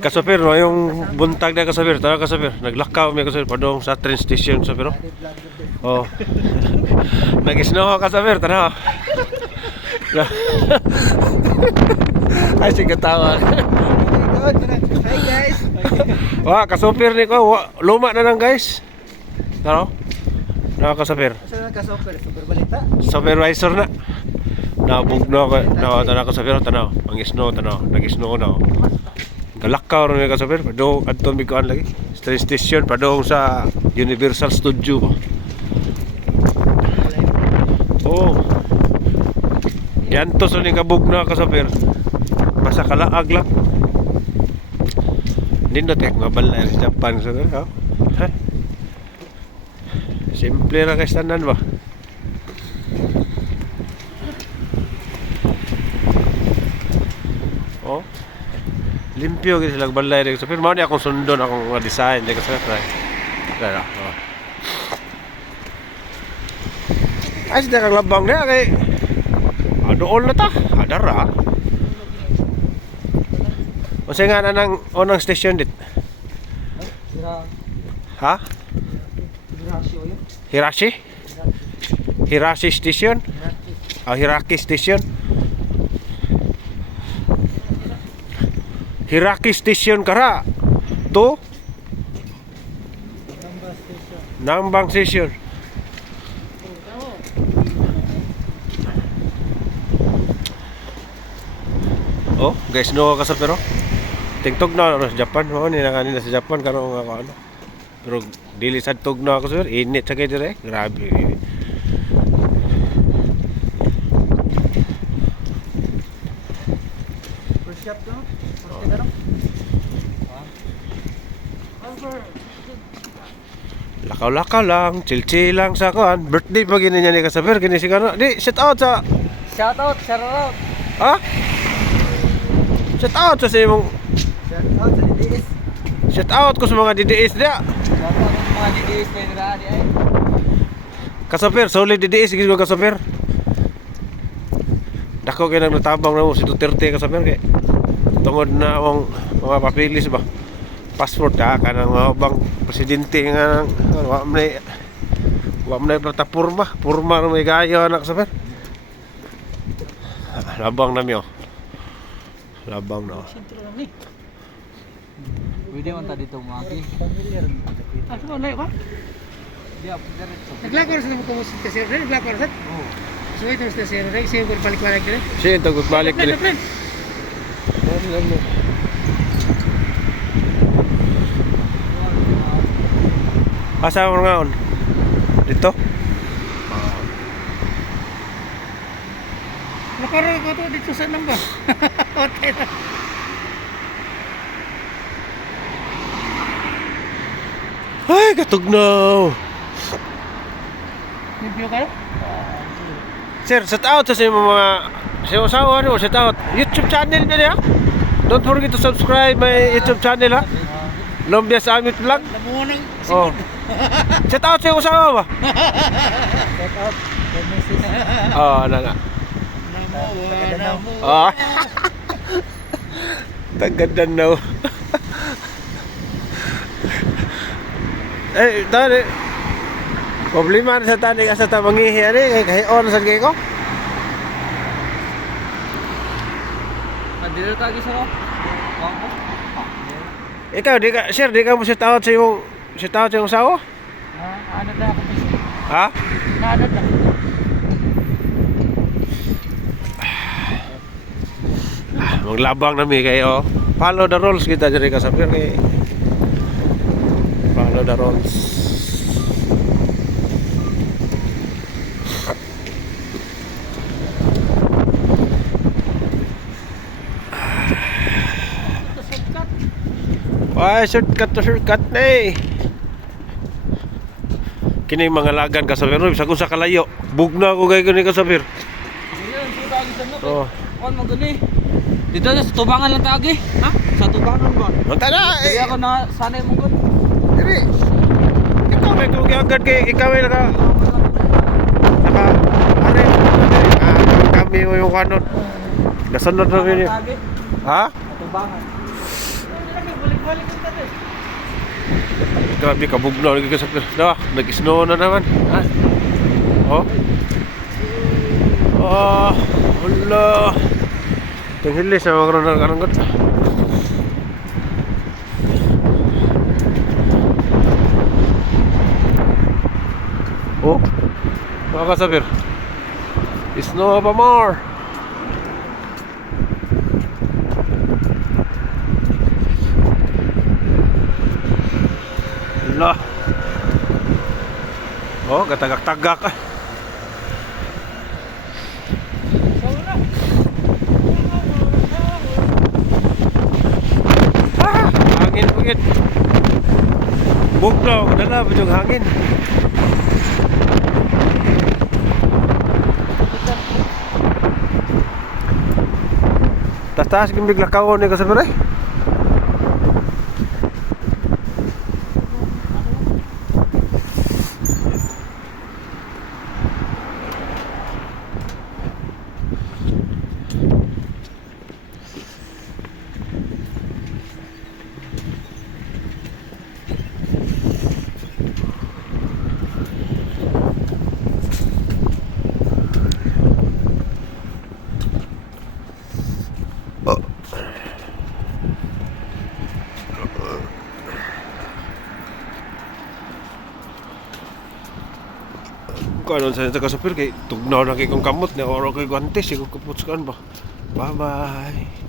Kasopir, no, yung buntag na kasopir, tara kasopir, naglakaw may kasopir, padong sa train station kasopir, oh. Nag-snow kasopir, tara. Ay, sige tawa. Hi guys. Wah, kasopir ni ko, luma na lang guys. Tara. Nakakasopir. Saan ka-super? Super balita? Supervisor na. Nabugno ko, tanaw kasopir, tanaw. Ang snow, tanaw. Nag-snow na. Galakaw rin yung kasopir, padong adto mi kuan lagi. Train station, padong sa Universal Studio. Oh. Yan to sa ni kabugno kasopir. Basta kalaag lang. Nindot eh, mabalay sa Japan sa ha? Ha? Simple ra kay tanan ba? Oh. Limpyo gid sila balay dito. Pero mao ni akong sundon akong mga design dito sa try. Dara. Oh. Ay sida kang labang na kay adool na ta. Adara. Unsay nga nang unang station dit? Ha? Hirashi? Hirashi Station? Hiraki Station? Hiraki Station kara to Nambang Station. Oh, guys, no ka sa pero TikTok na sa Japan, oh ni kanina sa Japan karon nga ano. Pero dili sad tug na ako sir, init sa kay dire, grabe. First shop to? Lakaw-lakaw lang, chill-chill lang sa kuan. Birthday pa gini niya ni Kasapir, gini si kano. Di, shout out sa Shout out. ha? Shout out sa imong Shout out sa DDS. shout out ko sa mga DDS dia. Shout out sa mga DDS kayo nila di ay. Kasapir, solid DDS gid ko Kasapir. Dako kay nang natabang na mo si Duterte Kasapir kay tungod na ang mga papilis ba. Passport kanang mga bang presidente nga wa man plataporma, porma na may gayo anak Kasapir. Labang na mi oh. Labang na. Sentro lang ni. Pwede man ta dito maki. Familiar. Ah, ano na ba? Di ako diretso. Naglakor sa mo sa station, naglakor sa. Oo. So ito sa station, ray sino ko balik dire. Sige, tagot balik dili. Asa mo ngaon? Dito? Nakarang ko to dito sa namba. Hotel. Ay, katugnaw. Review kayo? Sir, shout out sa mga usawa ano, shout out. YouTube channel niya. Don't forget to subscribe my YouTube channel ha. Lombia sa Amit Vlog. Lamunang Oh. Shout out sa usawa ba? Shout out. Oh, ano nga. Namo. Ah. Tagadan na. Tani. Problema na sa tani sa tamangihi ani kay on sa kay ko. Dito tagi sa. Ikaw di ka, sir, di ka mo shout out sa iyong usawa? Ano na ako bisa? Ha? Nada na. Maglabang nami kayo. Follow the rules kita diri ka Kasapir kay. Follow the rules. Why shortcut na eh. Kini mga lagan Kasapir, sa kung sa kalayo. Bugna ko kay kini Kasapir. Ayun, suda lagi sa no. Oh. Kon mo gani. Dito sa tubangan lang tagi. Ha? Sa tubangan ba? Unta na Dili eh. ako na sanay mo gon. Diri. Ikaw may agad kay ikaw ay naka are. Kami mo yung kanon. Nasunod na rin. Tagi. Ha? Sa tubangan. Balik-balik ang tabi. Grabe, kabugnaw lagi ka sa Dah, nag-snow na naman. Ha? Oh. Oh, Allah. Tenghilis na mga karang-karang. Oh, mga kasabir. Snow pa more. Allah. Oh, gatagak-tagak ah. Ah, hangin bukit. Bugnaw, dala ba yung hangin? Tas-tas gimbig lakawon ni kasabir eh. Oh. Kung ano sa kasapir kay tugnaw na kay kong kamot na oro kay guantes kay kaputsukan ba. Bye bye.